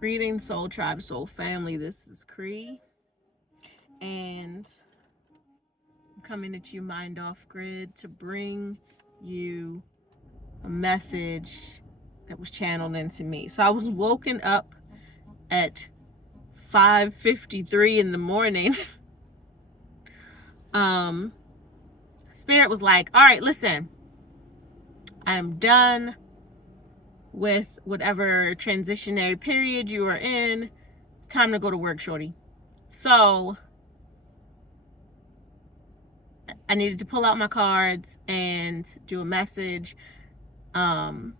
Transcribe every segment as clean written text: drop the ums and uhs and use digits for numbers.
Greetings, Soul Tribe, Soul Family. This is Crii, and I'm coming at you mind off grid to bring you a message that was channeled into me. So I was woken up at 5:53 in the morning. Spirit was like, all right, listen, I am done with whatever transitionary period you are in. It's time to go to work, shorty. So I needed to pull out my cards and do a message. And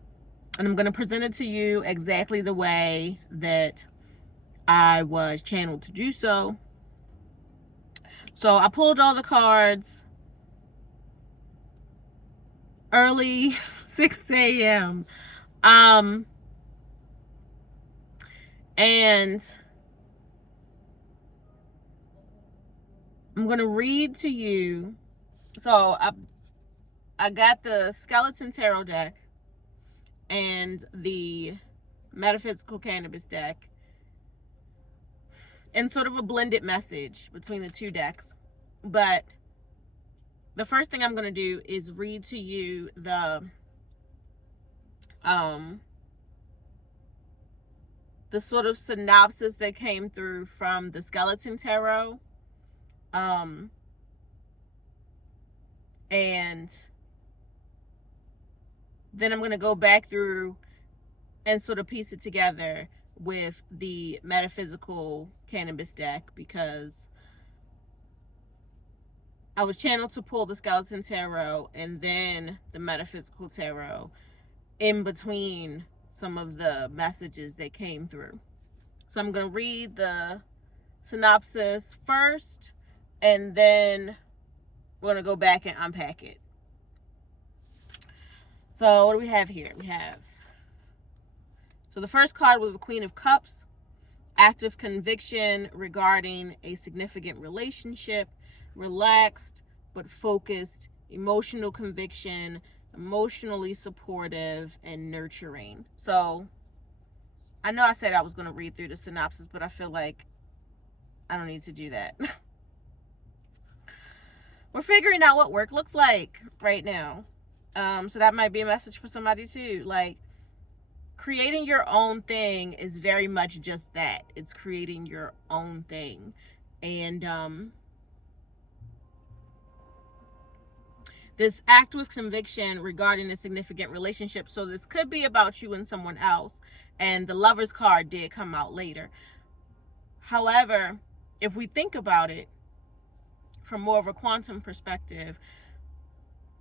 I'm going to present it to you exactly the way that I was channeled to do so. So I pulled all the cards early, 6 a.m. And I'm going to read to you. So I got the Skeleton Tarot deck and the Metaphysical Cannabis deck, and sort of a blended message between the two decks. But the first thing I'm going to do is read to you the sort of synopsis that came through from the Skeleton Tarot. And then I'm going to go back through and sort of piece it together with the Metaphysical Cannabis deck, because I was channeled to pull the Skeleton Tarot and then the Metaphysical Tarot in between some of the messages that came through. So I'm going to read the synopsis first, and then we're going to go back and unpack it. So what do we have here? So the first card was the Queen of Cups, active conviction regarding a significant relationship, relaxed but focused, emotional conviction, emotionally supportive, and nurturing. So I know I said I was going to read through the synopsis, but I feel like I don't need to do that. We're figuring out what work looks like right now. So that might be a message for somebody too. Like, creating your own thing is very much just that. It's creating your own thing. And this act with conviction regarding a significant relationship. So this could be about you and someone else. And the Lover's card did come out later. However, if we think about it from more of a quantum perspective,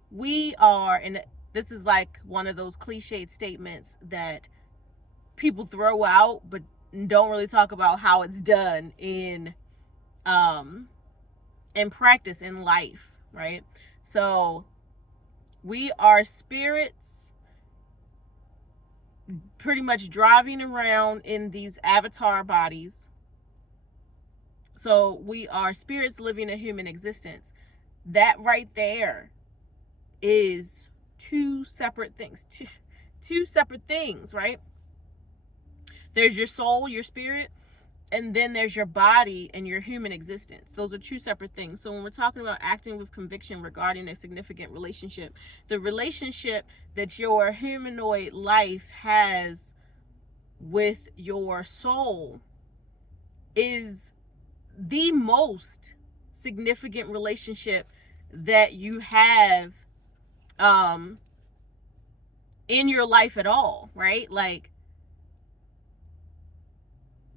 we are, and this is like one of those cliched statements that people throw out but don't really talk about how it's done in practice in life, right? So we are spirits pretty much driving around in these avatar bodies. So we are spirits living a human existence. That right there is two separate things, right? There's your soul, your spirit, and then there's your body and your human existence. Those are two separate things. So when we're talking about acting with conviction regarding a significant relationship, the relationship that your humanoid life has with your soul is the most significant relationship that you have in your life at all, right? Like,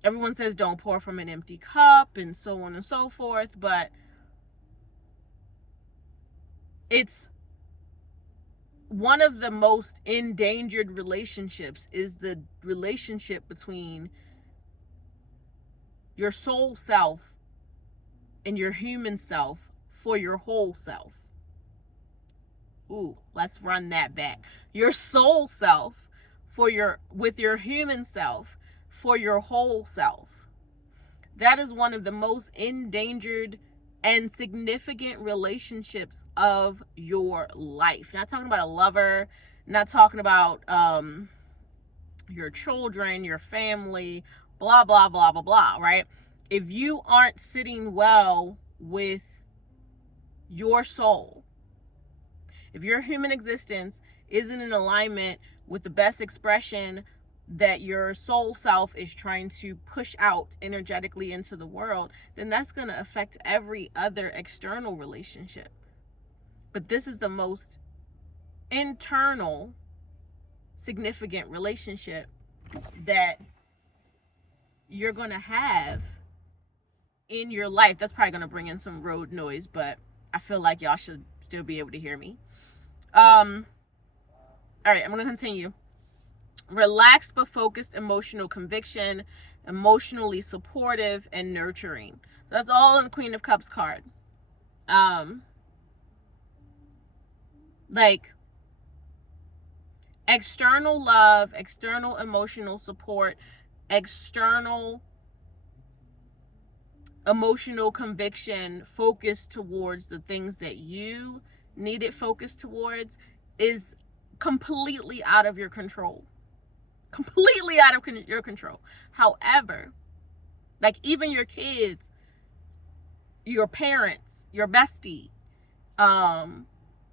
everyone says don't pour from an empty cup and so on and so forth, but it's one of the most endangered relationships is the relationship between your soul self and your human self for your whole self. Ooh, let's run that back. Your soul self with your human self for your whole self. That is one of the most endangered and significant relationships of your life. Not talking about a lover, not talking about your children, your family, blah, blah, blah, blah, blah, right? If you aren't sitting well with your soul, if your human existence isn't in alignment with the best expression that your soul self is trying to push out energetically into the world, then that's going to affect every other external relationship. But this is the most internal, significant relationship that you're going to have in your life. That's probably going to bring in some road noise, but I feel like y'all should still be able to hear me. All right, I'm going to continue. Relaxed but focused emotional conviction, emotionally supportive and nurturing. That's all in the Queen of Cups card. Like external love, external emotional support, external emotional conviction focused towards the things that you need it focused towards is completely out of your control. Completely out of your control. However, like even your kids, your parents, your bestie,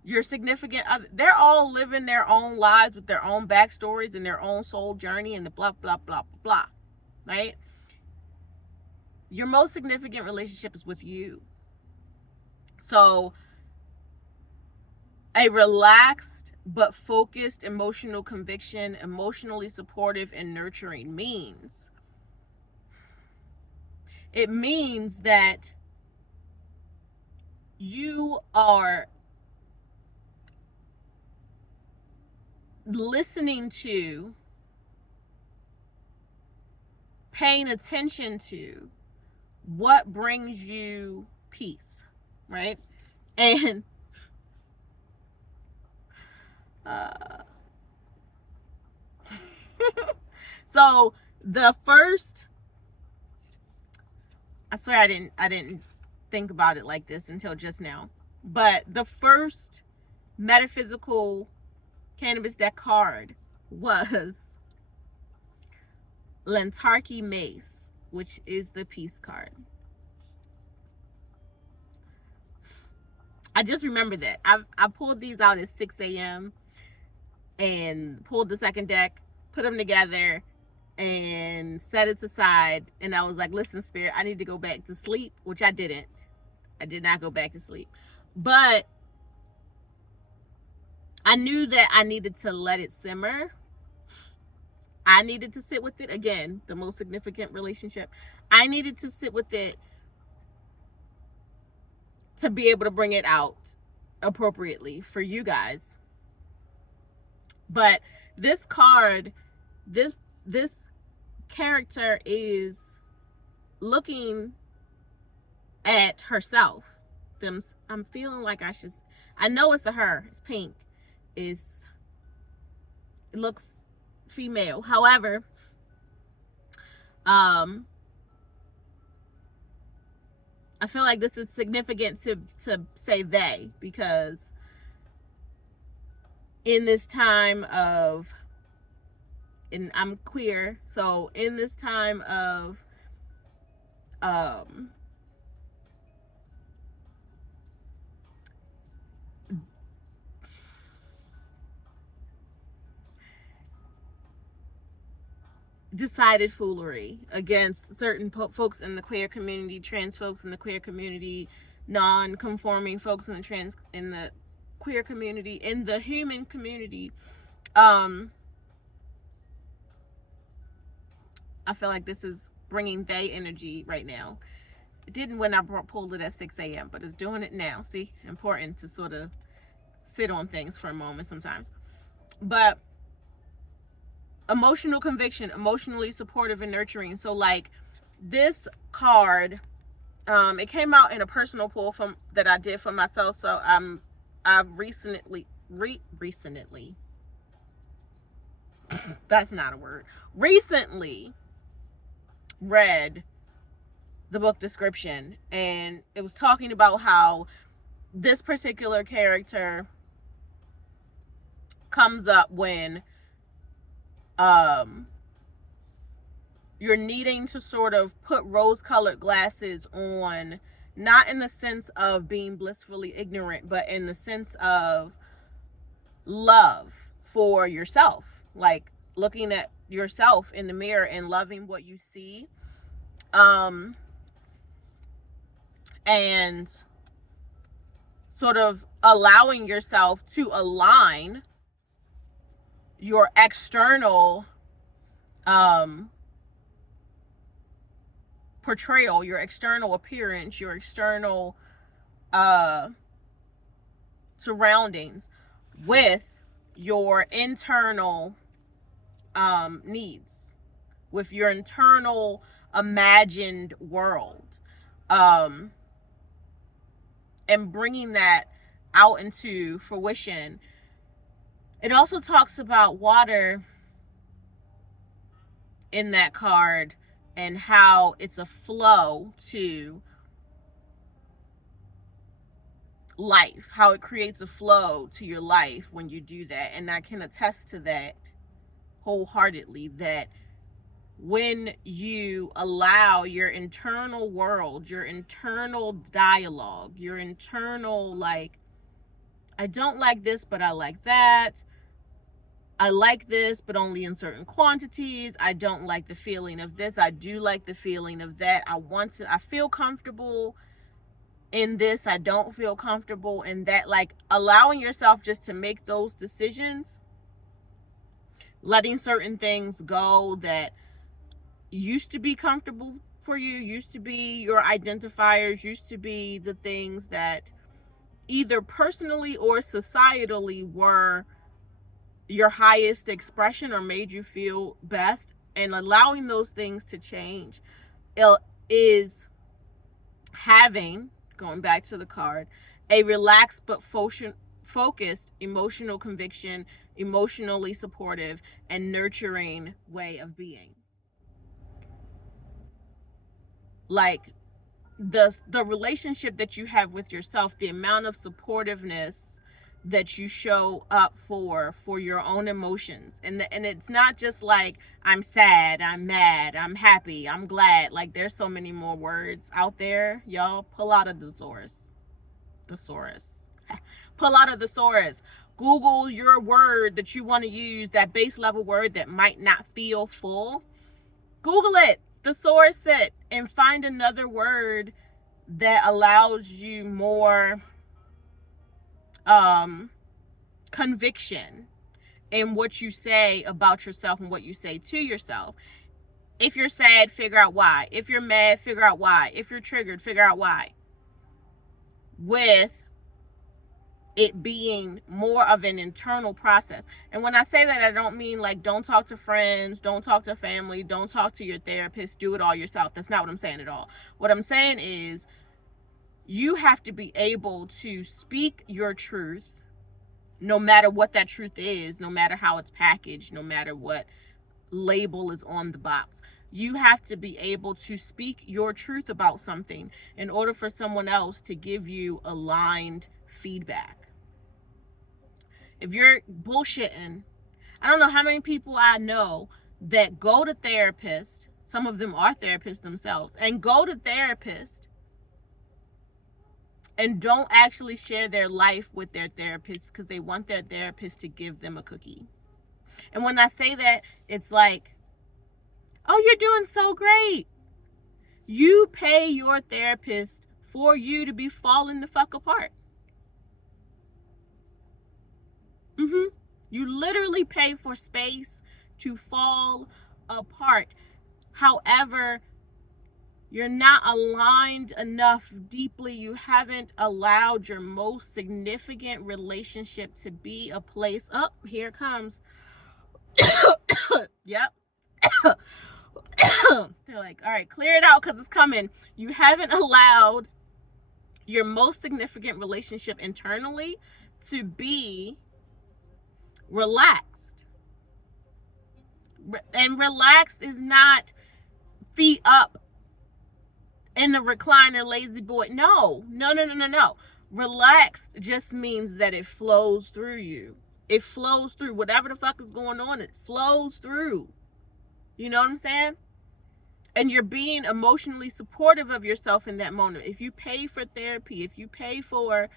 your significant other, they're all living their own lives with their own backstories and their own soul journey and the blah, blah, blah, blah, blah, right? Your most significant relationship is with you. So a relaxed but focused emotional conviction, emotionally supportive and nurturing means that you are listening to, paying attention to what brings you peace, right? And so the first, I swear I didn't think about it like this until just now, but the first metaphysical cannabis deck card was Lentarki Mace, which is the peace card. I just remember that. I pulled these out at 6 a.m. and pulled the second deck, put them together, and set it aside. And I was like, listen, Spirit, I need to go back to sleep, which I didn't. I did not go back to sleep. But I knew that I needed to let it simmer. I needed to sit with it. Again, the most significant relationship. I needed to sit with it to be able to bring it out appropriately for you guys. But this card, this character is looking at herself. I'm feeling like I know it's a her. It's pink. It looks female. However, I feel like this is significant to say they, because in this time of, and I'm queer, so in this time of decided foolery against certain folks in the queer community, trans folks in the queer community, non-conforming folks in the queer community, in the human community, I feel like this is bringing they energy right now. It didn't when I pulled it at 6 a.m., but it's doing it now. See, important to sort of sit on things for a moment sometimes. But emotional conviction, emotionally supportive and nurturing. So like this card, it came out in a personal pull that I did for myself. So I've recently that's not a word. Recently read the book description, and it was talking about how this particular character comes up when you're needing to sort of put rose-colored glasses on, not in the sense of being blissfully ignorant, but in the sense of love for yourself, like looking at yourself in the mirror and loving what you see, and sort of allowing yourself to align your external portrayal, your external appearance, your external surroundings with your internal needs, with your internal imagined world, and bringing that out into fruition. It also talks about water in that card and how it's a flow to life, how it creates a flow to your life when you do that. And I can attest to that wholeheartedly, that when you allow your internal world, your internal dialogue, your internal, like, I don't like this, but I like that. I like this, but only in certain quantities. I don't like the feeling of this. I do like the feeling of that. I feel comfortable in this. I don't feel comfortable in that. Like, allowing yourself just to make those decisions, letting certain things go that used to be comfortable for you, used to be your identifiers, used to be the things that either personally or societally were your highest expression or made you feel best, and allowing those things to change is having, going back to the card, a relaxed but focused emotional conviction, emotionally supportive and nurturing way of being. Like, the relationship that you have with yourself, the amount of supportiveness that you show up for your own emotions, and it's not just like, I'm sad, I'm mad, I'm happy, I'm glad. Like, there's so many more words out there. Y'all, pull out a thesaurus. Pull out a thesaurus. Google your word that you want to use, that base level word that might not feel full. Google it, thesaurus it, and find another word that allows you more conviction in what you say about yourself and what you say to yourself. If you're sad, figure out why. If you're mad, figure out why. If you're triggered, figure out why. With it being more of an internal process. And when I say that, I don't mean like, don't talk to friends, don't talk to family, don't talk to your therapist, do it all yourself. That's not what I'm saying at all. What I'm saying is, you have to be able to speak your truth, no matter what that truth is, no matter how it's packaged, no matter what label is on the box. You have to be able to speak your truth about something in order for someone else to give you aligned feedback. If you're bullshitting, I don't know how many people I know that go to therapists, some of them are therapists themselves, and go to therapists and don't actually share their life with their therapist because they want their therapist to give them a cookie. And when I say that, it's like, oh, you're doing so great. You pay your therapist for you to be falling the fuck apart. You literally pay for space to fall apart. However, you're not aligned enough deeply. You haven't allowed your most significant relationship to be a place. Oh, here it comes. Yep. They're like, all right, clear it out because it's coming. You haven't allowed your most significant relationship internally to be relaxed. And relaxed is not feet up in the recliner, lazy boy. No. Relaxed just means that it flows through you. It flows through whatever the fuck is going on. It flows through. You know what I'm saying? and you're being emotionally supportive of yourself in that moment. If you pay for therapy, if you pay for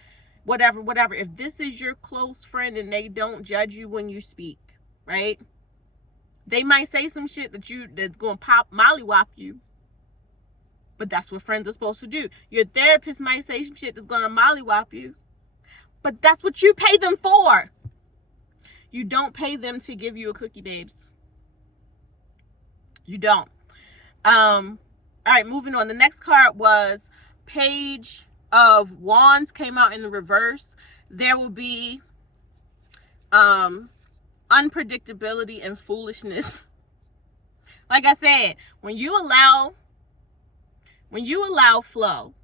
whatever, if this is your close friend and they don't judge you when you speak, right? They might say some shit that's going to pop mollywop you, but that's what friends are supposed to do. Your therapist might say some shit that's going to mollywop you, but that's what you pay them for. You don't pay them to give you a cookie, babes. You don't. All right, moving on. The next card was Page of Wands, came out in the reverse. There will be unpredictability and foolishness. Like I said, when you allow flow,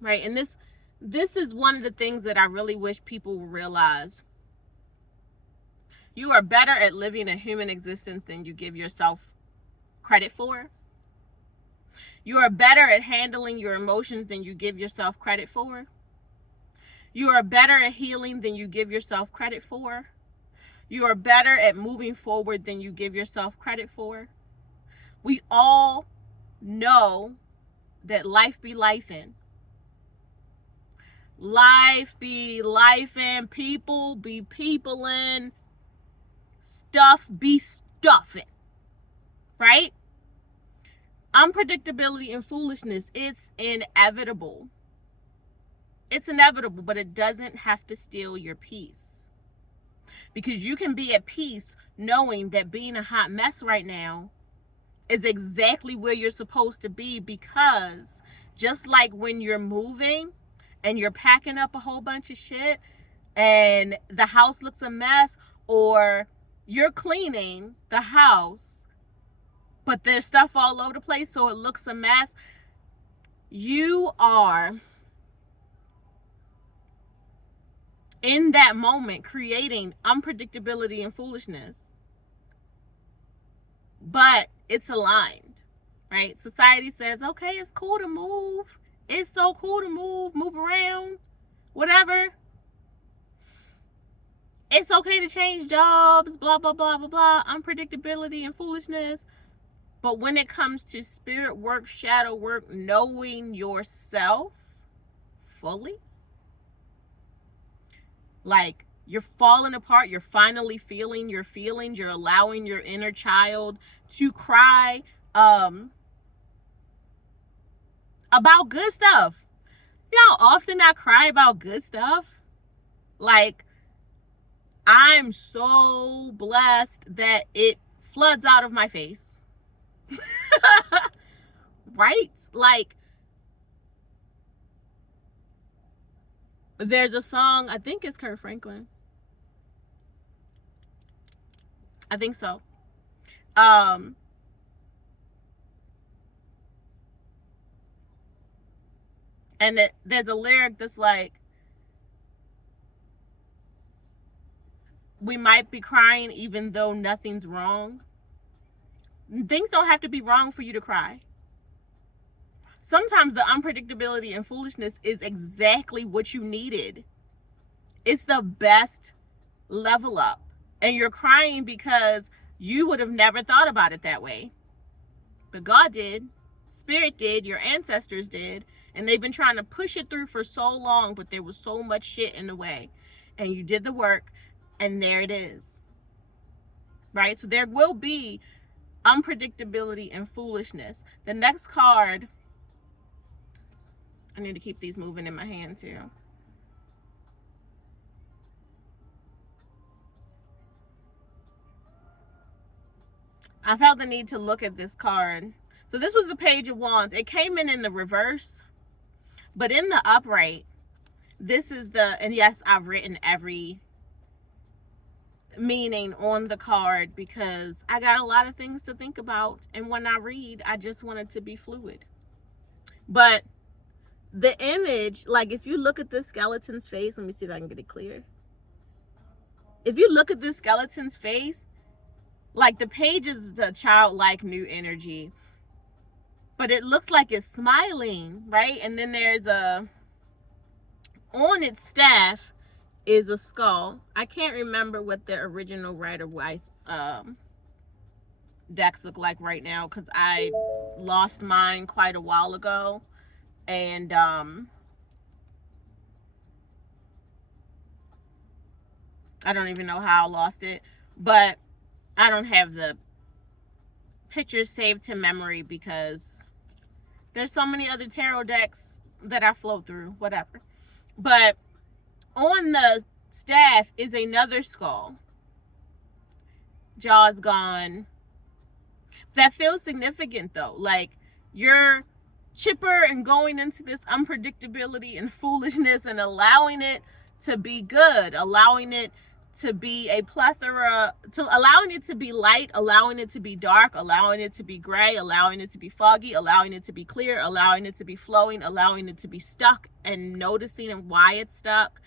right? And this is one of the things that I really wish people will realize. You are better at living a human existence than you give yourself credit for. You are better at handling your emotions than you give yourself credit for. You are better at healing than you give yourself credit for. You are better at moving forward than you give yourself credit for. We all know that life be lifing. Life be lifing. People be peopling. Stuff be stuffing. Right? Unpredictability and foolishness, it's inevitable. It's inevitable, but it doesn't have to steal your peace. Because you can be at peace knowing that being a hot mess right now is exactly where you're supposed to be, because just like when you're moving and you're packing up a whole bunch of shit and the house looks a mess, or you're cleaning the house but there's stuff all over the place so it looks a mess, you are in that moment creating unpredictability and foolishness. But it's aligned, right? Society says, okay, it's cool to move. It's so cool to move around, whatever. It's okay to change jobs, blah, blah, blah, blah, blah, unpredictability and foolishness. But when it comes to spirit work, shadow work, knowing yourself fully, like you're falling apart, you're finally feeling your feelings, you're allowing your inner child to cry about good stuff. You know how often I cry about good stuff? Like, I'm so blessed that it floods out of my face. Right? Like, there's a song, I think it's Kirk Franklin. I think so. And there's a lyric that's like, we might be crying even though nothing's wrong. Things don't have to be wrong for you to cry. Sometimes the unpredictability and foolishness is exactly what you needed. It's the best level up. And you're crying because you would have never thought about it that way. But God did. Spirit did. Your ancestors did. And they've been trying to push it through for so long, but there was so much shit in the way. And you did the work, and there it is. Right? So there will be unpredictability and foolishness. The next card, I need to keep these moving in my hand too. I felt the need to look at this card. So this was the Page of Wands. It came in the reverse, but in the upright, this is and yes, I've written every meaning on the card because I got a lot of things to think about, and when I read, I just want it to be fluid. But the image, like if you look at this skeleton's face, let me see if I can get it clear. If you look at this skeleton's face, like the page is a childlike new energy, but it looks like it's smiling, right? And then there's on its staff is a skull. I can't remember what the original Rider-Waite decks look like right now because I lost mine quite a while ago, and I don't even know how I lost it, but I don't have the pictures saved to memory because there's so many other tarot decks that I float through, whatever. But on the staff is another skull. Jaw's gone. That feels significant though. Like, you're chipper and going into this unpredictability and foolishness and allowing it to be good, allowing it to be a plethora, to allowing it to be light, allowing it to be dark, allowing it to be gray, allowing it to be foggy, allowing it to be clear, allowing it to be flowing, allowing it to be stuck, and noticing why it's stuck,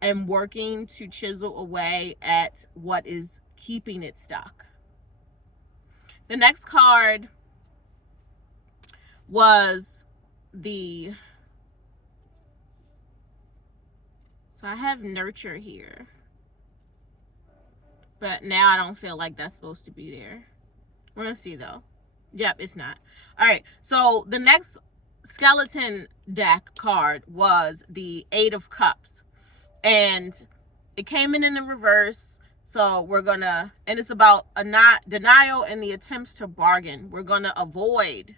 and working to chisel away at what is keeping it stuck. The next card was so I have nurture here, but now I don't feel like that's supposed to be there. We're gonna see though. Yep, it's not. All right, so the next skeleton deck card was the Eight of Cups, and it came in the reverse. So we're gonna, and it's about denial and the attempts to bargain. We're gonna avoid,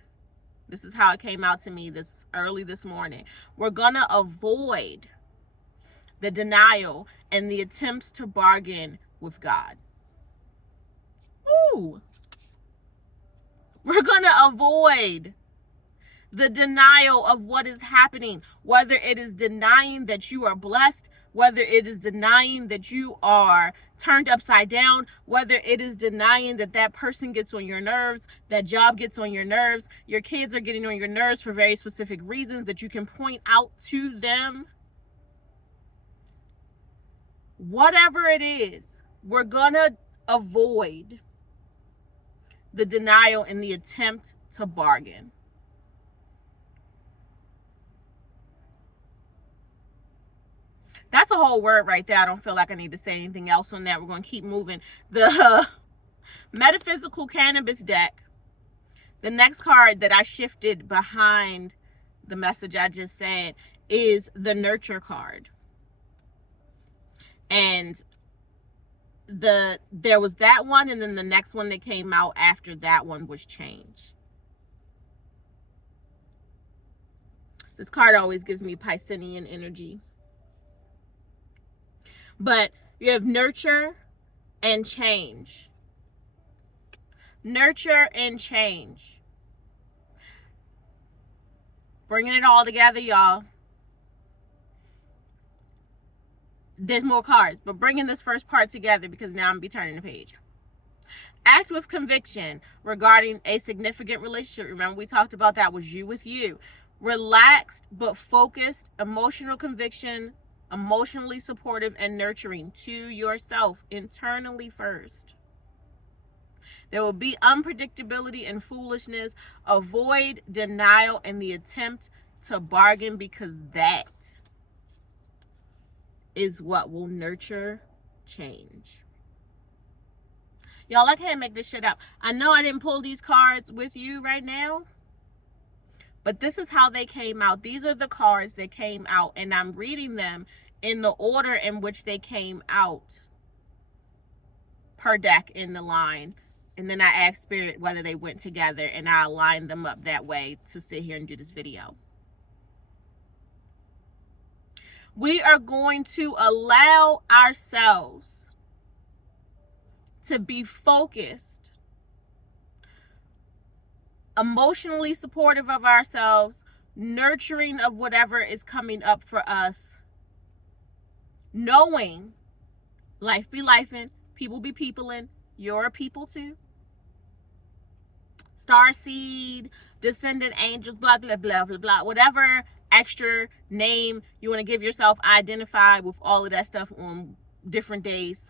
this is how it came out to me early this morning. We're gonna avoid the denial and the attempts to bargain with God. Ooh. We're gonna avoid the denial of what is happening, whether it is denying that you are blessed, whether it is denying that you are turned upside down, whether it is denying that that person gets on your nerves, that job gets on your nerves, your kids are getting on your nerves for very specific reasons that you can point out to them. Whatever it is, we're gonna avoid the denial and the attempt to bargain. That's a whole word right there. I don't feel like I need to say anything else on that. We're going to keep moving. The Metaphysical Cannabis deck, the next card that I shifted behind the message I just said, is the Nurture card. And there was that one, and then the next one that came out after that one was Change. This card always gives me Piscean energy. But you have Nurture and Change. Nurture and Change. Bringing it all together, y'all. There's more cards, but bringing this first part together because now I'm going to be turning the page. Act with conviction regarding a significant relationship. Remember, we talked about that was you with you. Relaxed but focused, emotional conviction, emotionally supportive and nurturing to yourself internally first. There will be unpredictability and foolishness. Avoid denial and the attempt to bargain, because that is what will nurture change. Y'all, I can't make this shit up. I know I didn't pull these cards with you right now, but this is how they came out. These are the cards that came out, and I'm reading them in the order in which they came out per deck in the line. And then I asked Spirit whether they went together, and I aligned them up that way to sit here and do this video. We are going to allow ourselves to be focused, emotionally supportive of ourselves, nurturing of whatever is coming up for us, knowing life be lifing, people be peopling, you're a people too. Starseed, descendant angels, blah, blah, blah, blah, blah, whatever extra name you want to give yourself, identify with all of that stuff on different days.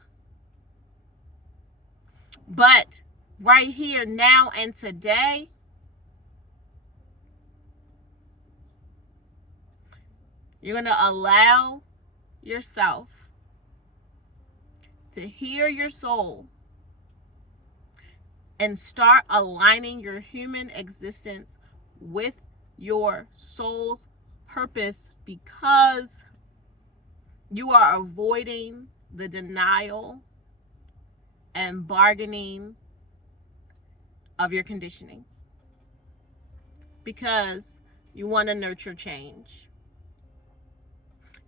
But right here, now and today, you're going to allow yourself to hear your soul and start aligning your human existence with your soul's purpose, because you are avoiding the denial and bargaining of your conditioning, because you want to nurture change.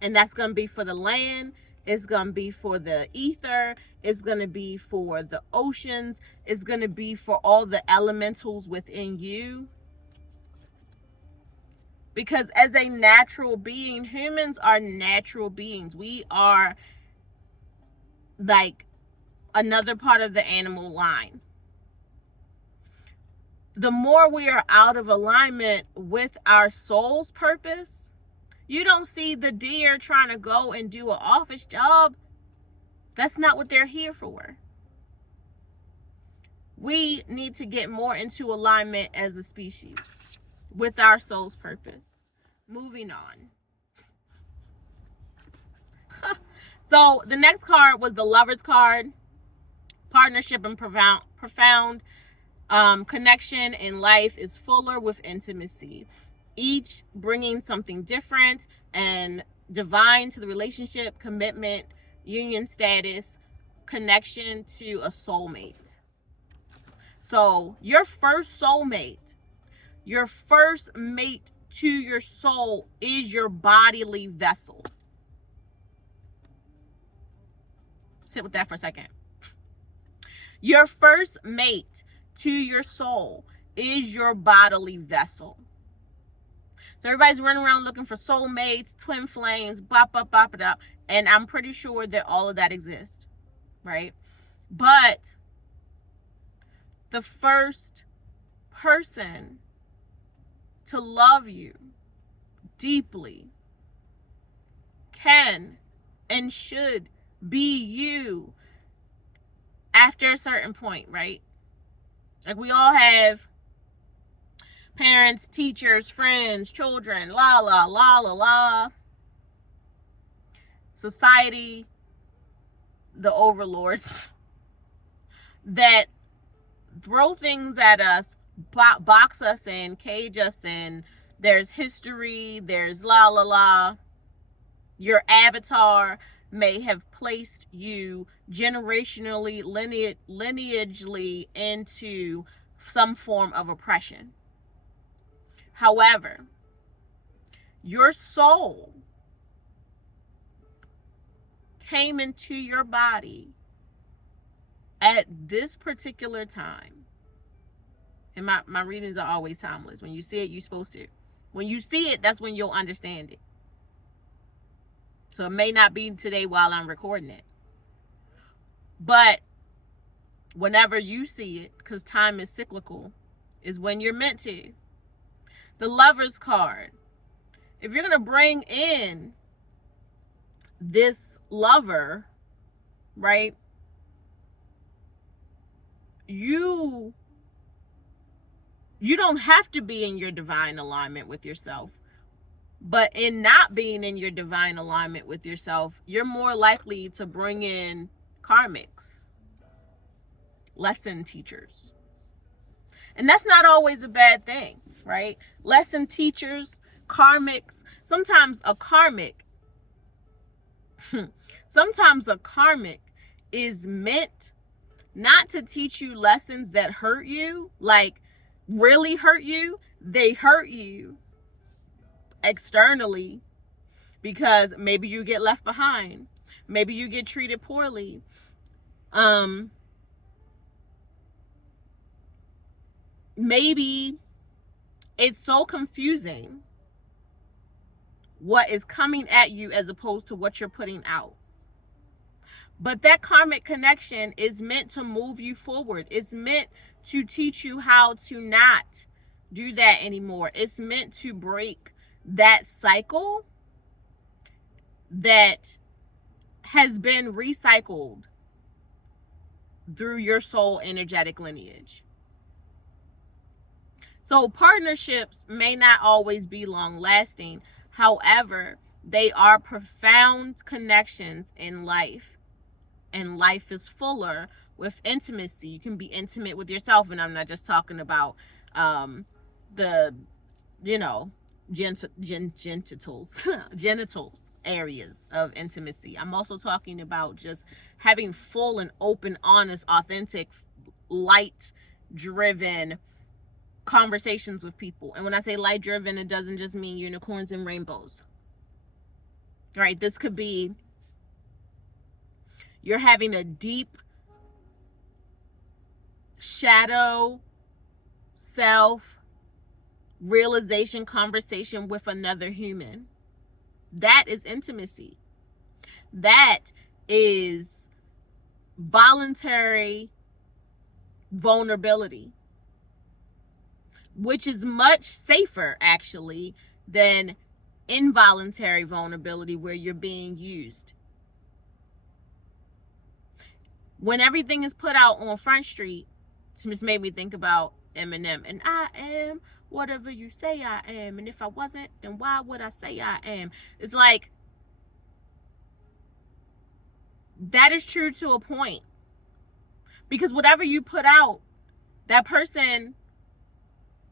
And that's going to be for the land, it's going to be for the ether, it's going to be for the oceans, it's going to be for all the elementals within you. Because as a natural being, humans are natural beings. We are like another part of the animal line. The more we are out of alignment with our soul's purpose, you don't see the deer trying to go and do an office job. That's not what they're here for. We need to get more into alignment as a species with our soul's purpose. Moving on. So the next card was the Lover's card. Partnership and profound connection in life is fuller with intimacy, each bringing something different and divine to the relationship, commitment, union status, connection to a soulmate. So your first soulmate, your first mate to your soul, is your bodily vessel. Sit with that for a second. Your first mate to your soul is your bodily vessel. So everybody's running around looking for soulmates, twin flames, bop, bop, bop it up. And I'm pretty sure that all of that exists, right? But the first person to love you deeply can and should be you after a certain point, right? Like, we all have parents, teachers, friends, children, la, la, la, la, la. Society, the overlords that throw things at us, box us in, cage us in. There's history, there's la, la, la. Your avatar may have placed you generationally, lineagely into some form of oppression. However, your soul came into your body at this particular time. And my readings are always timeless. When you see it, you're supposed to. When you see it, that's when you'll understand it. So it may not be today while I'm recording it. But whenever you see it, because time is cyclical, is when you're meant to. The Lover's card. If you're going to bring in this lover, right, you don't have to be in your divine alignment with yourself. But in not being in your divine alignment with yourself, you're more likely to bring in karmics, lesson teachers. And that's not always a bad thing, right? Lesson teachers, karmics. Sometimes a karmic is meant not to teach you lessons that hurt you, like really hurt you. They hurt you externally because maybe you get left behind, maybe you get treated poorly, maybe it's so confusing what is coming at you as opposed to what you're putting out. But that karmic connection is meant to move you forward. It's meant to teach you how to not do that anymore. It's meant to break that cycle that has been recycled through your soul energetic lineage. So partnerships may not always be long lasting. However, they are profound connections in life. And life is fuller with intimacy. You can be intimate with yourself, and I'm not just talking about the, you know, genitals genitals areas of intimacy. I'm also talking about just having full and open, honest, authentic, light driven conversations with people. And when I say light driven, it doesn't just mean unicorns and rainbows. Right? This could be you're having a deep shadow self realization conversation with another human. That is intimacy. That is voluntary vulnerability, which is much safer actually than involuntary vulnerability where you're being used. When everything is put out on Front Street, it just made me think about Ebenebe. And I am whatever you say I am. And if I wasn't, then why would I say I am? It's like, that is true to a point. Because whatever you put out, that person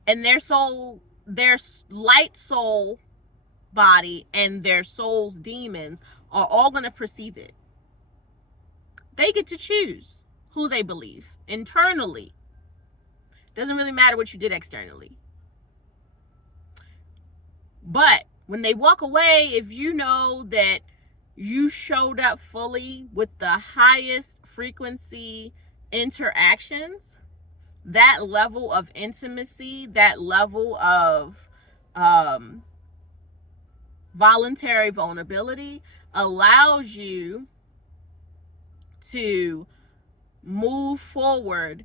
and their soul, their light soul body and their soul's demons are all going to perceive it. They get to choose who they believe internally. Doesn't really matter what you did externally. But when they walk away, if you know that you showed up fully with the highest frequency interactions, that level of intimacy, that level of voluntary vulnerability allows you to move forward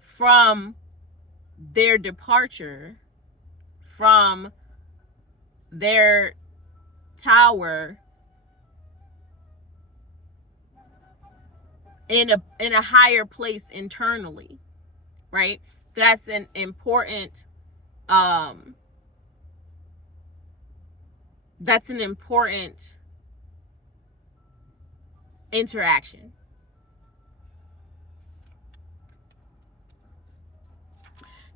from their departure, from their tower in a higher place internally, right? That's an important interaction.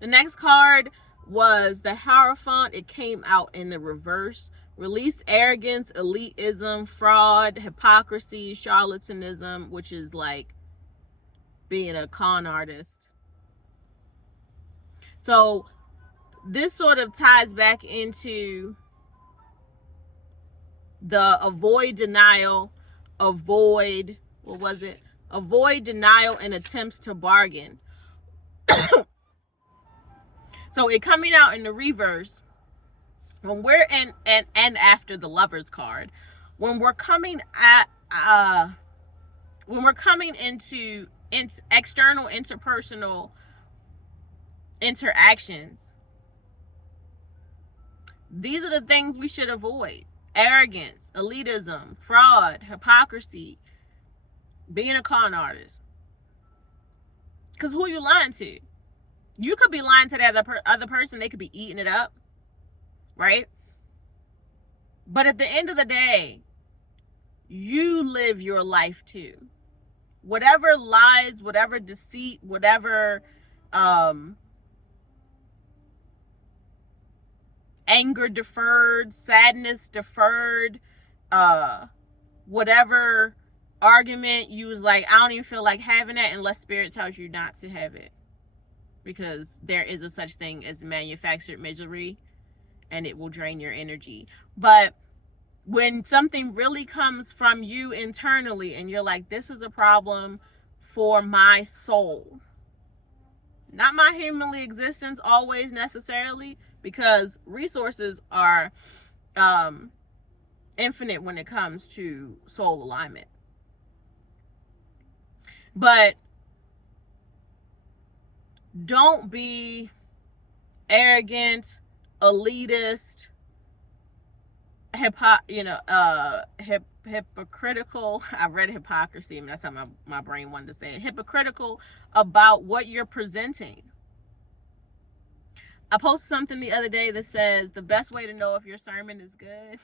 The next card was the Hierophant. It came out in the reverse. Release arrogance, elitism, fraud, hypocrisy, charlatanism, which is like being a con artist. So this sort of ties back into the avoid denial, avoid denial and attempts to bargain. So it coming out in the reverse, when we're in and after the Lovers card, when we're coming into external interpersonal interactions, these are the things we should avoid: arrogance, elitism, fraud, hypocrisy, being a con artist. Because who are you lying to? You could be lying to the other person. They could be eating it up, right? But at the end of the day, you live your life too. Whatever lies, whatever deceit, whatever anger deferred, sadness deferred, whatever argument you was like, I don't even feel like having that unless spirit tells you not to have it. Because there is a such thing as manufactured misery, and it will drain your energy. But when something really comes from you internally and you're like, this is a problem for my soul, not my humanly existence always necessarily, because resources are infinite when it comes to soul alignment. But don't be arrogant, elitist, hypocritical. I read hypocrisy, and that's how my brain wanted to say it. Hypocritical about what you're presenting. I posted something the other day that says the best way to know if your sermon is good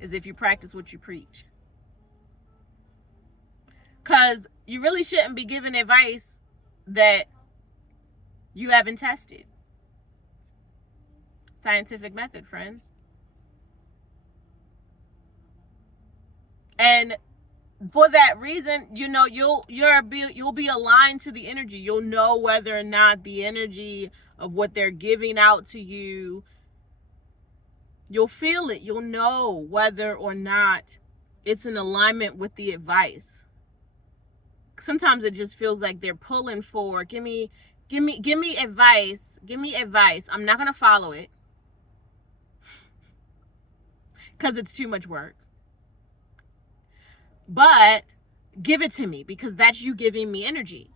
is if you practice what you preach. Because you really shouldn't be giving advice that you haven't tested. Scientific method, friends. And for that reason, you know, you'll be aligned to the energy. You'll know whether or not the energy of what they're giving out to you, you'll feel it. You'll know whether or not it's in alignment with the advice. Sometimes it just feels like they're pulling for, give me advice. Give me advice. I'm not going to follow it because it's too much work. But give it to me because that's you giving me energy.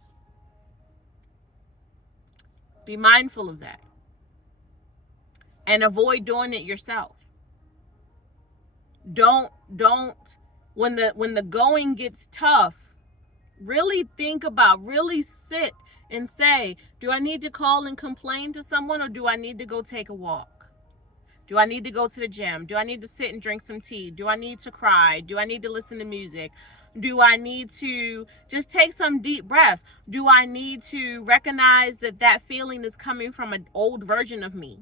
Be mindful of that. And avoid doing it yourself. Don't when the going gets tough, really think about, really sit and say, do I need to call and complain to someone, or do I need to go take a walk? Do I need to go to the gym? Do I need to sit and drink some tea? Do I need to cry? Do I need to listen to music? Do I need to just take some deep breaths? Do I need to recognize that that feeling is coming from an old version of me?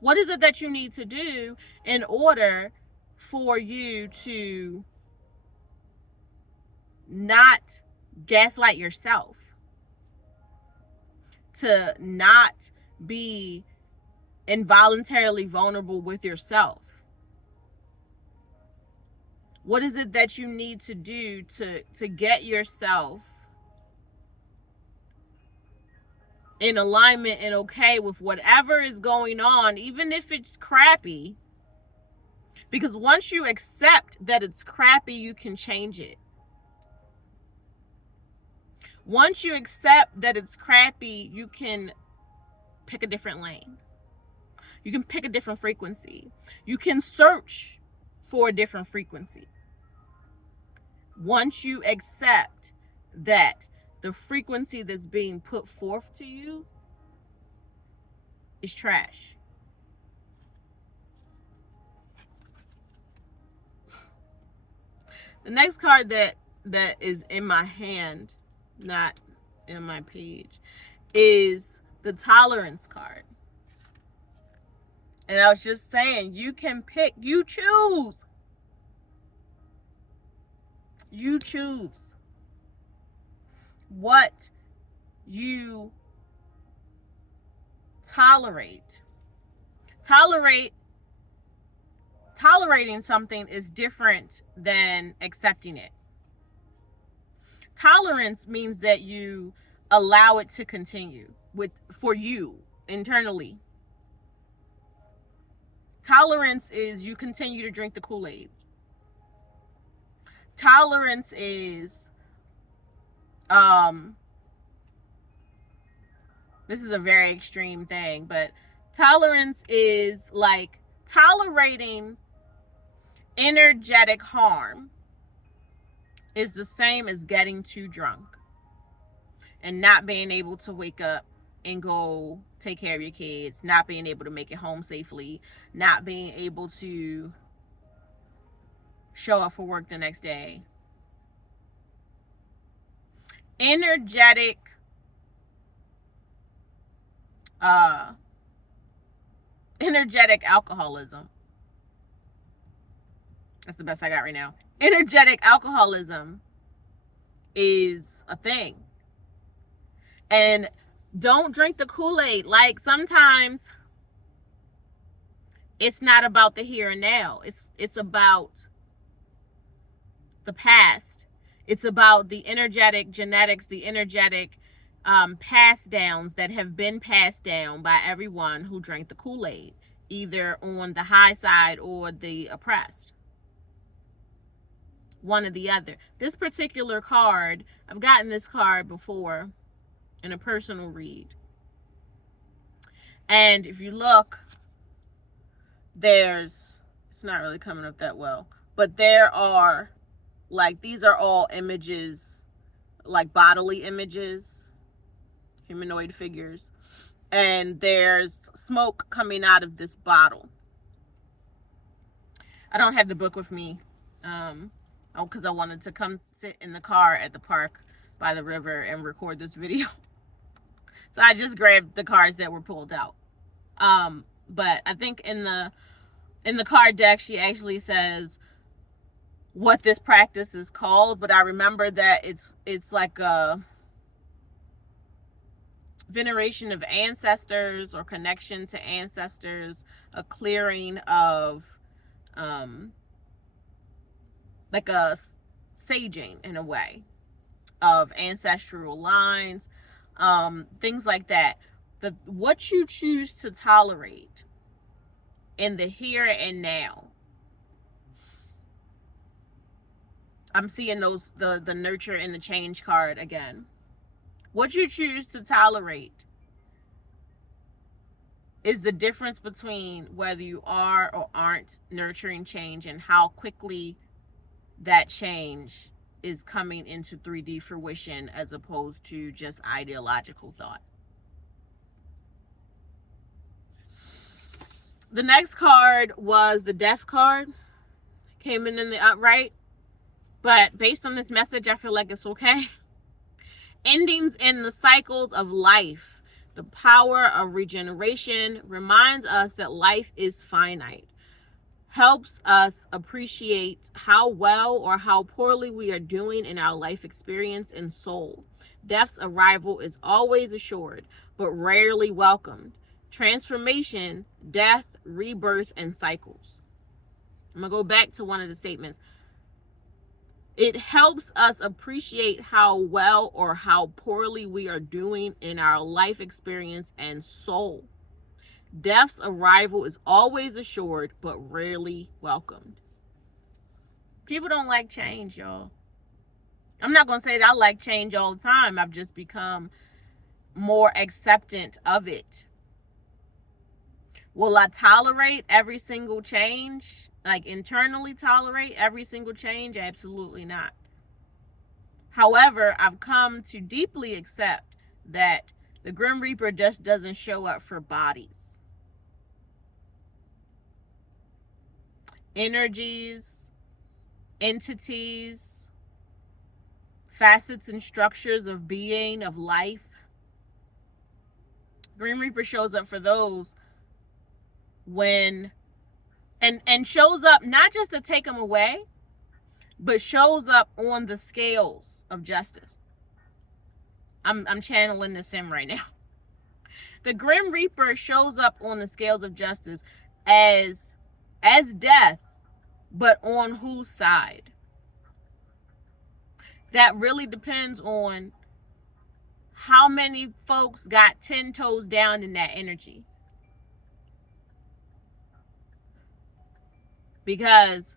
What is it that you need to do in order for you to not gaslight yourself? To not be involuntarily vulnerable with yourself? What is it that you need to do to get yourself in alignment and okay with whatever is going on, even if it's crappy? Because once you accept that it's crappy, you can change it. Once you accept that it's crappy, you can pick a different lane. You can pick a different frequency. You can search for a different frequency. Once you accept that the frequency that's being put forth to you is trash. The next card that is in my hand, not in my page, is the tolerance card. And I was just saying, you can pick, you choose. You choose what you tolerate. Tolerating something is different than accepting it. Tolerance means that you allow it to continue for you internally. Tolerance is you continue to drink the Kool-Aid. Tolerance is, this is a very extreme thing, but tolerance is like tolerating energetic harm is the same as getting too drunk and not being able to wake up and go take care of your kids, not being able to make it home safely, not being able to show up for work the next day. Energetic alcoholism. That's the best I got right now. Energetic alcoholism is a thing. And don't drink the Kool-Aid. Like, sometimes it's not about the here and now. It's about the past. It's about the energetic genetics, the energetic pass downs that have been passed down by everyone who drank the Kool-Aid, either on the high side or the oppressed. One or the other. This particular card, I've gotten this card before in a personal read. And if you look, it's not really coming up that well, but there are, like, these are all images, like bodily images, humanoid figures. And there's smoke coming out of this bottle. I don't have the book with me. because I wanted to come sit in the car at the park by the river and record this video. So I just grabbed the cards that were pulled out. But I think in the card deck, she actually says what this practice is called, but I remember that it's like a veneration of ancestors or connection to ancestors, a clearing of like a saging in a way of ancestral lines, things like that. What you choose to tolerate in the here and now. I'm seeing the nurture and the change card again. What you choose to tolerate is the difference between whether you are or aren't nurturing change and how quickly that change is coming into 3D fruition as opposed to just ideological thought. The next card was the Death card. Came in the upright. But based on this message, I feel like it's okay. Endings in the cycles of life. The power of regeneration reminds us that life is finite. Helps us appreciate how well or how poorly we are doing in our life experience and soul. Death's arrival is always assured, but rarely welcomed. Transformation, death, rebirth, and cycles. I'm going to go back to one of the statements. It helps us appreciate how well or how poorly we are doing in our life experience and soul. Death's arrival is always assured, but rarely welcomed. People don't like change, y'all. I'm not going to say that I like change all the time. I've just become more acceptant of it. Will I tolerate every single change? Like internally tolerate every single change? Absolutely not. However, I've come to deeply accept that the Grim Reaper just doesn't show up for bodies. Energies, entities, facets and structures of being, of life. Grim Reaper shows up for those when and shows up not just to take them away, but shows up on the scales of justice. I'm channeling this in right now. The Grim Reaper shows up on the scales of justice as death, but on whose side? That really depends on how many folks got 10 toes down in that energy. Because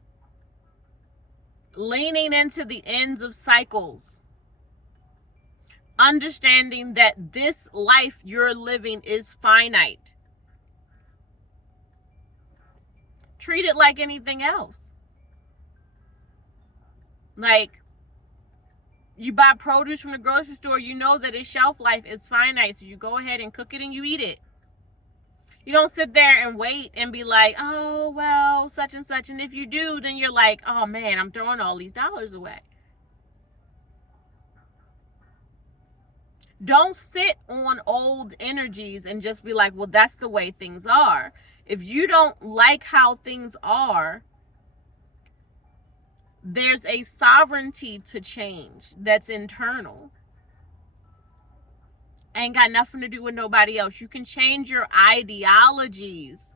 leaning into the ends of cycles, understanding that this life you're living is finite. Treat it like anything else. Like, you buy produce from the grocery store, you know that its shelf life is finite, so you go ahead and cook it and you eat it. You don't sit there and wait and be like, oh, well, such and such. And if you do, then you're like, oh, man, I'm throwing all these dollars away. Don't sit on old energies and just be like, well, that's the way things are. If you don't like how things are, there's a sovereignty to change that's internal. Ain't got nothing to do with nobody else. You can change your ideologies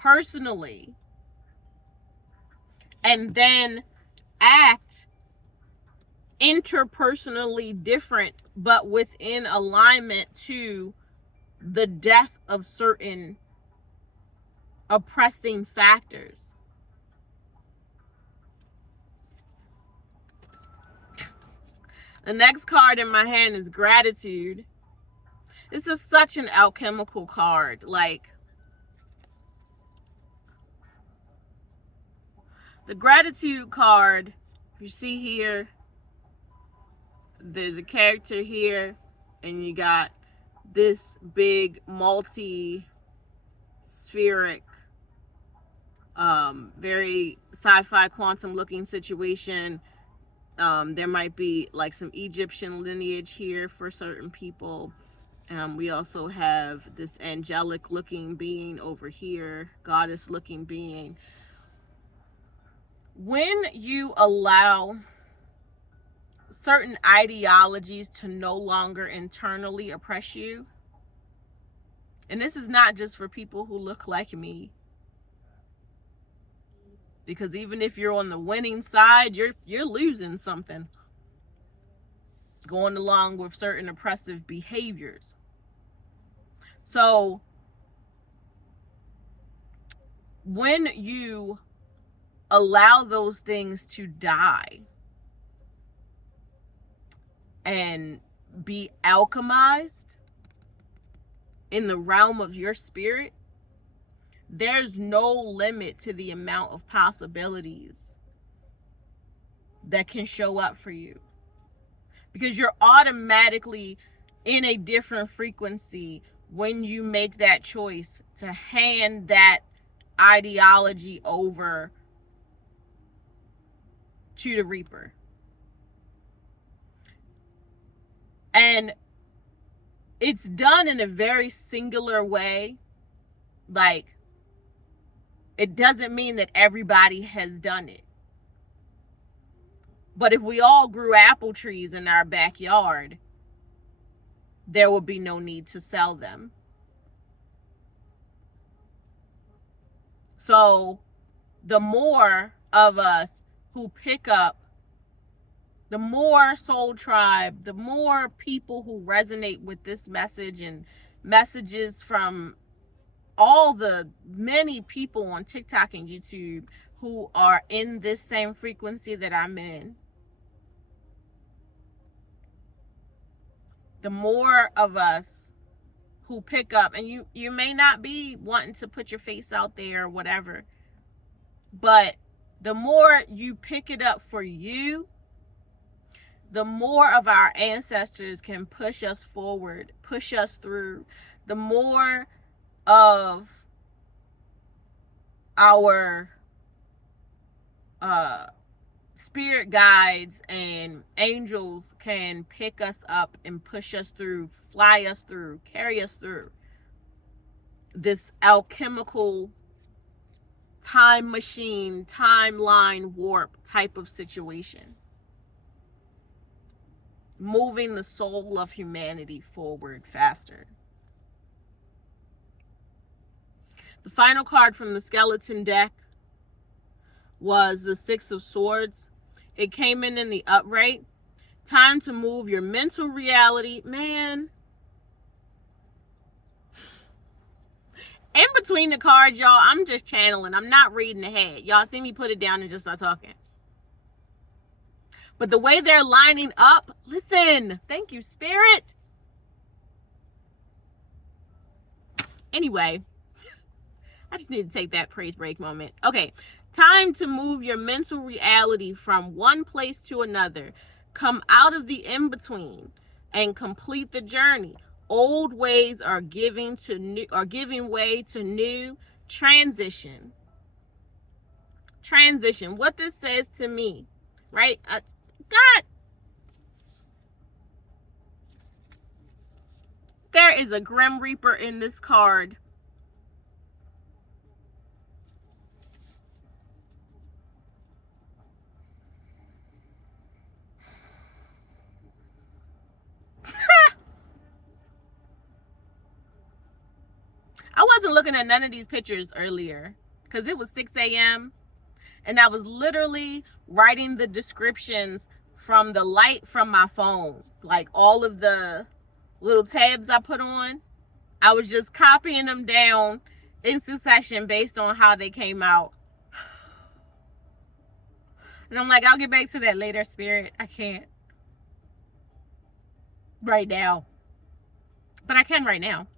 personally and then act interpersonally different, but within alignment to the death of certain oppressing factors. The next card in my hand is Gratitude. This is such an alchemical card. Like, the Gratitude card, you see here, there's a character here, and you got this big multi-spheric, very sci-fi quantum looking situation There might be like some Egyptian lineage here for certain people. We also have this angelic looking being over here, goddess looking being. When you allow certain ideologies to no longer internally oppress you, and this is not just for people who look like me, because even if you're on the winning side, you're losing something going along with certain oppressive behaviors. So when you allow those things to die and be alchemized in the realm of your spirit, there's no limit to the amount of possibilities that can show up for you, because you're automatically in a different frequency when you make that choice to hand that ideology over to the Reaper. And it's done in a very singular way. Like, it doesn't mean that everybody has done it. But if we all grew apple trees in our backyard, there would be no need to sell them. So the more of us who pick up, the more soul tribe, the more people who resonate with this message and messages from all the many people on TikTok and YouTube who are in this same frequency that I'm in, the more of us who pick up, and you may not be wanting to put your face out there or whatever, but the more you pick it up for you, the more of our ancestors can push us forward, push us through. The more of our spirit guides and angels can pick us up and push us through, fly us through, carry us through this alchemical time machine, timeline warp type of situation, moving the soul of humanity forward faster. The final card from the skeleton deck was the Six of Swords. It came in the upright. Time to move your mental reality. Man, in between the cards, y'all, I'm just channeling. I'm not reading ahead. Y'all see me put it down and just start talking. But the way they're lining up, listen, thank you, Spirit. Anyway, I just need to take that praise break moment. Okay, time to move your mental reality from one place to another. Come out of the in-between and complete the journey. Old ways are giving way to new. Transition. What this says to me, right? God, there is a Grim Reaper in this card. I wasn't looking at none of these pictures earlier because it was 6 a.m. and I was literally writing the descriptions from the light from my phone. Like all of the little tabs I put on, I was just copying them down in succession based on how they came out. And I'm like, I'll get back to that later, Spirit. I can't right now. But I can right now.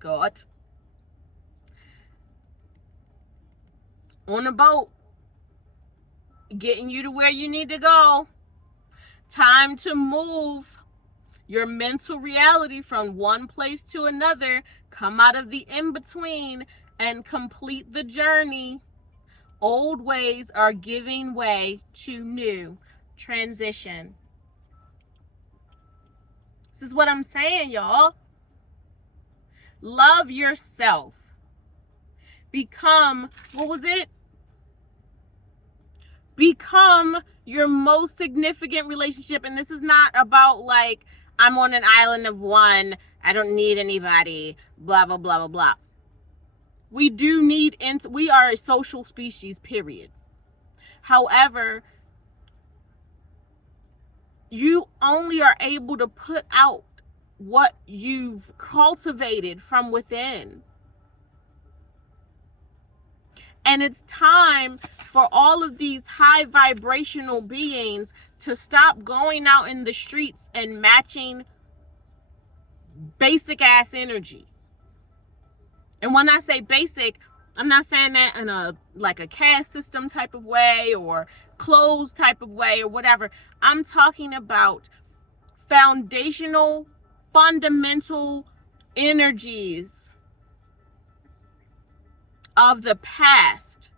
God. On a boat. Getting you to where you need to go. Time to move your mental reality from one place to another. Come out of the in-between and complete the journey. Old ways are giving way to new. Transition. This is what I'm saying, y'all. Love yourself. Become, what was it? Become your most significant relationship. And this is not about like, I'm on an island of one, I don't need anybody, blah, blah, blah, blah, blah. We do need, we are a social species, period. However, you only are able to put out what you've cultivated from within. And it's time for all of these high vibrational beings to stop going out in the streets and matching basic ass energy. And when I say basic, I'm not saying that in a like a caste system type of way or closed type of way or whatever. I'm talking about foundational, fundamental energies of the past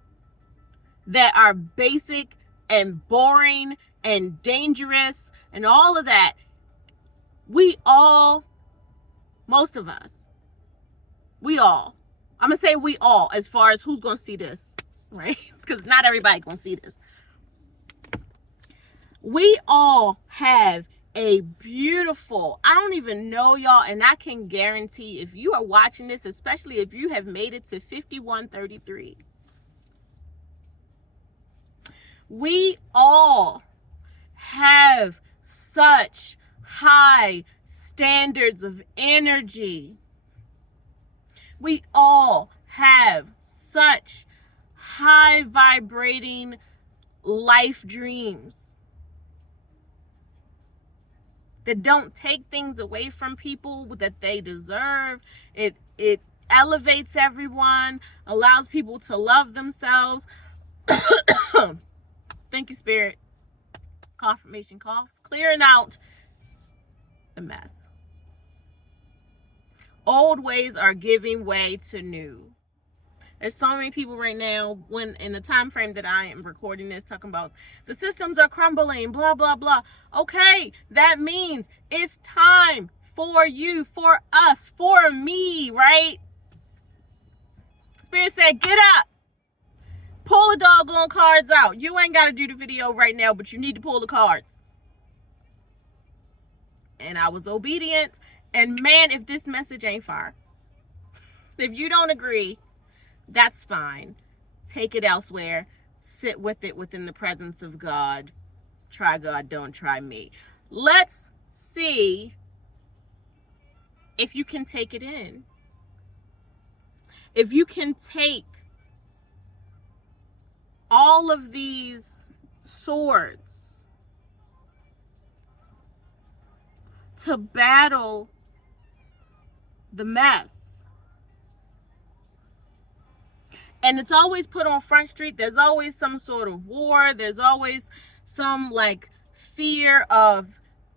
that are basic and boring and dangerous and all of that. We all, most of us, I'm going to say we all, as far as who's going to see this, right? Because not everybody going to see this. We all have a beautiful, I don't even know y'all, and I can guarantee if you are watching this, especially if you have made it to 5133, we all have such high standards of energy. We all have such high vibrating life dreams that don't take things away from people that they deserve. It elevates everyone, allows people to love themselves. Thank you, Spirit. Confirmation coughs. Clearing out the mess. Old ways are giving way to new. There's so many people right now, when in the time frame that I am recording this, talking about the systems are crumbling, blah, blah, blah. Okay, that means it's time for you, for us, for me, right? Spirit said, get up. Pull the doggone cards out. You ain't got to do the video right now, but you need to pull the cards. And I was obedient. And man, if this message ain't fire, if you don't agree, that's fine. Take it elsewhere. Sit with it within the presence of God. Try God, don't try me. Let's see if you can take it in. If you can take all of these swords to battle the mess. And it's always put on Front Street. There's always some sort of war. There's always some like fear of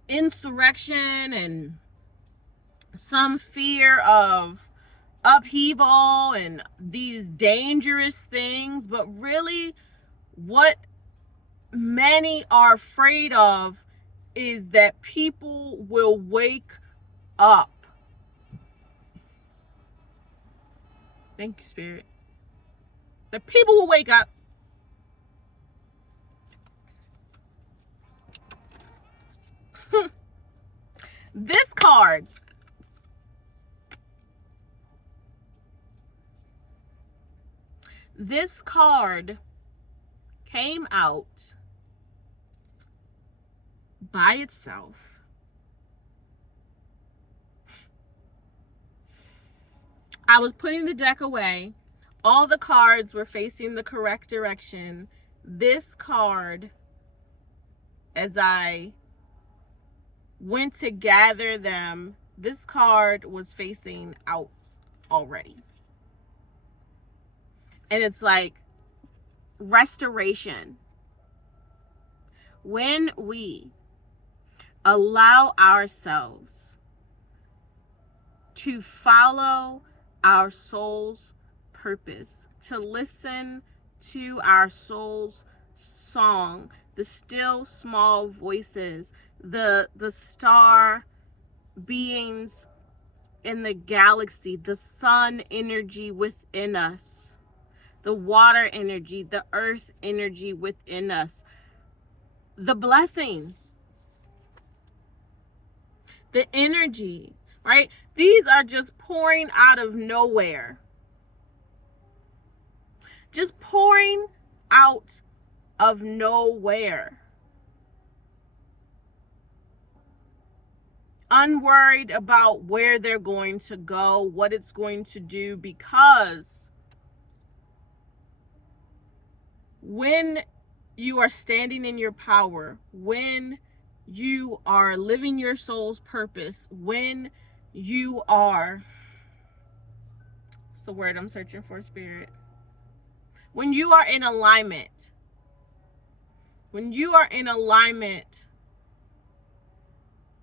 insurrection and some fear of upheaval and these dangerous things. But really, what many are afraid of is that people will wake up. Thank you, Spirit. The people will wake up. This card came out by itself. I was putting the deck away. All the cards were facing the correct direction. This card, as I went to gather them, this card was facing out already. And it's like restoration. When we allow ourselves to follow our soul's purpose, to listen to our soul's song, the still small voices, the star beings in the galaxy, the sun energy within us, the water energy, the earth energy within us, the blessings, the energy, right? These are just pouring out of nowhere. Just pouring out of nowhere. Unworried about where they're going to go, what it's going to do, because when you are standing in your power, when you are living your soul's purpose, when you are, what's the word I'm searching for, Spirit? When you are in alignment,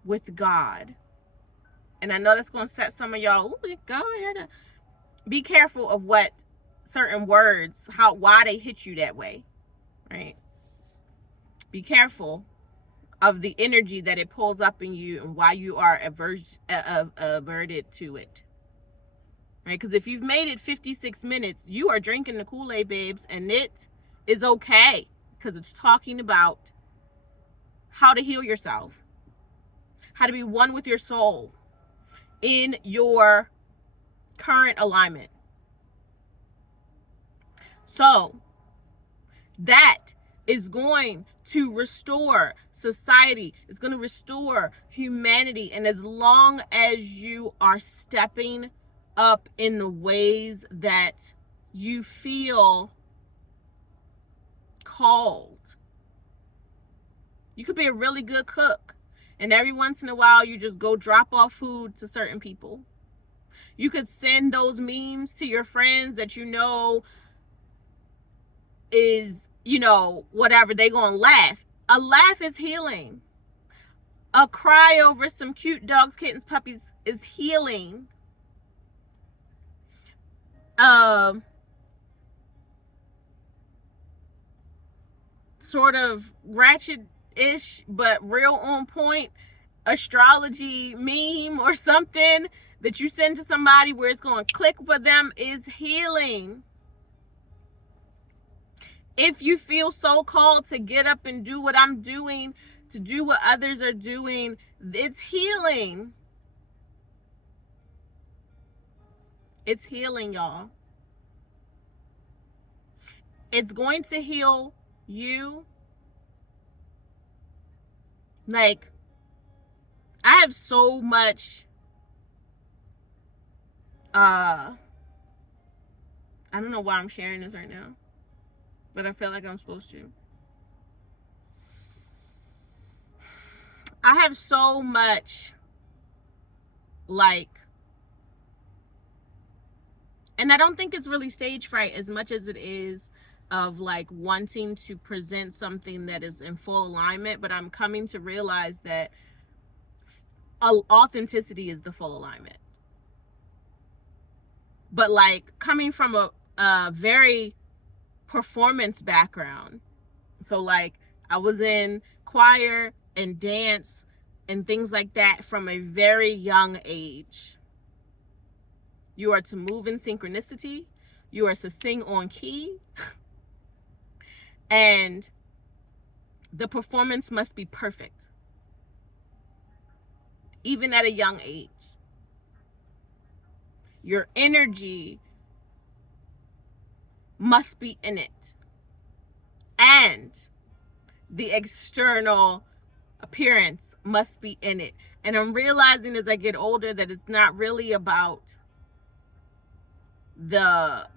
with God, and I know that's going to set some of y'all, be careful of what certain words, why they hit you that way, right? Be careful of the energy that it pulls up in you and why you are averted to it, right? Because if you've made it 56 minutes, you are drinking the Kool-Aid, babes, and it is okay, because it's talking about how to heal yourself, how to be one with your soul in your current alignment. So that is going to restore society. It's going to restore humanity. And as long as you are stepping up in the ways that you feel called, you could be a really good cook, and every once in a while you just go drop off food to certain people. You could send those memes to your friends that you know is, whatever, they gonna laugh. A laugh is healing. A cry over some cute dogs, kittens, puppies is healing. Sort of ratchet-ish but real on point astrology meme or something that you send to somebody where it's going to click for them is healing. If you feel so called to get up and do what I'm doing, to do what others are doing, it's healing. It's healing, y'all. It's going to heal you. Like, I have so much, I don't know why I'm sharing this right now, but I feel like I'm supposed to. I have so much, and I don't think it's really stage fright as much as it is of wanting to present something that is in full alignment, but I'm coming to realize that authenticity is the full alignment. But coming from a very performance background, so I was in choir and dance and things like that from a very young age. You are to move in synchronicity. You are to sing on key. And the performance must be perfect, even at a young age. Your energy must be in it. And the external appearance must be in it. And I'm realizing as I get older that it's not really about the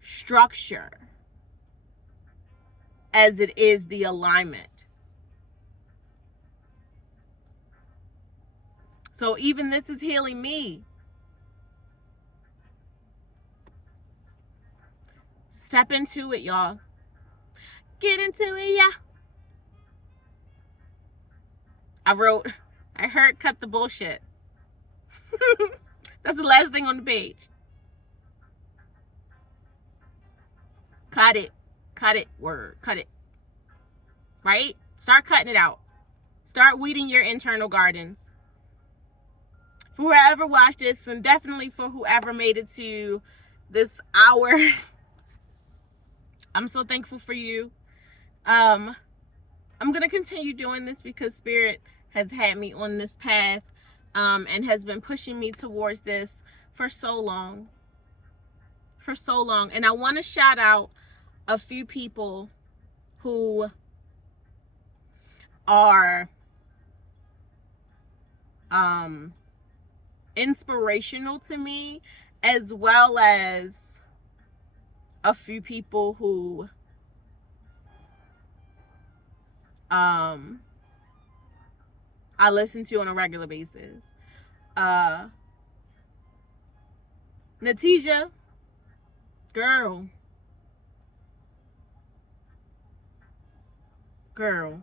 structure as it is the alignment. So even this is healing me. Step into it, y'all. Get into it, yeah. I heard cut the bullshit. That's the last thing on the page. Cut it. Cut it. Word. Cut it. Right? Start cutting it out. Start weeding your internal gardens. For whoever watched this, and definitely for whoever made it to this hour, I'm so thankful for you. I'm going to continue doing this because Spirit has had me on this path, and has been pushing me towards this for so long. For so long. And I want to shout out a few people who are inspirational to me, as well as a few people who I listen to on a regular basis. Natija, girl, girl.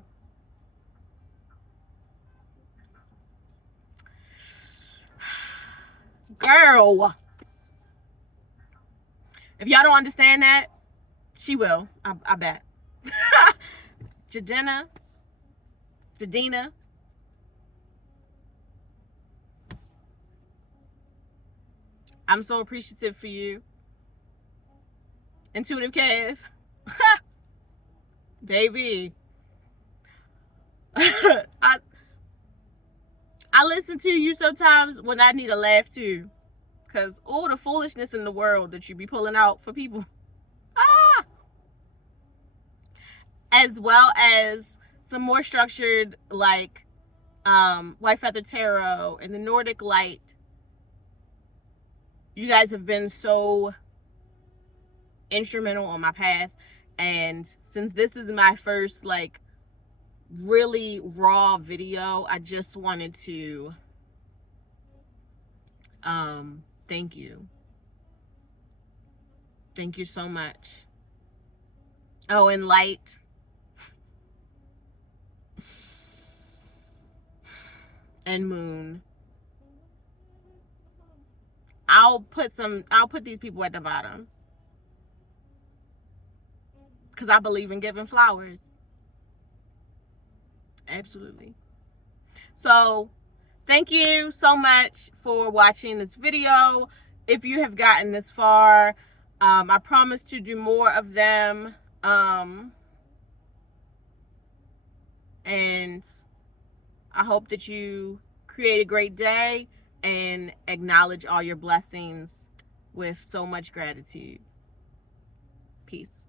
If y'all don't understand that, she will. I bet. Jadina. I'm so appreciative for you. Intuitive Cave. Baby. I listen to you sometimes when I need a laugh too. Because all the foolishness in the world that you be pulling out for people. As well as some more structured, like White Feather Tarot and the Nordic Light. You guys have been so instrumental on my path. And since this is my first, like, really raw video, I just wanted to thank you. Thank you so much. Oh, and Light. And Moon. I'll put these people at the bottom. Because I believe in giving flowers. Absolutely. So, thank you so much for watching this video. If you have gotten this far, I promise to do more of them. And I hope that you create a great day and acknowledge all your blessings with so much gratitude. Peace.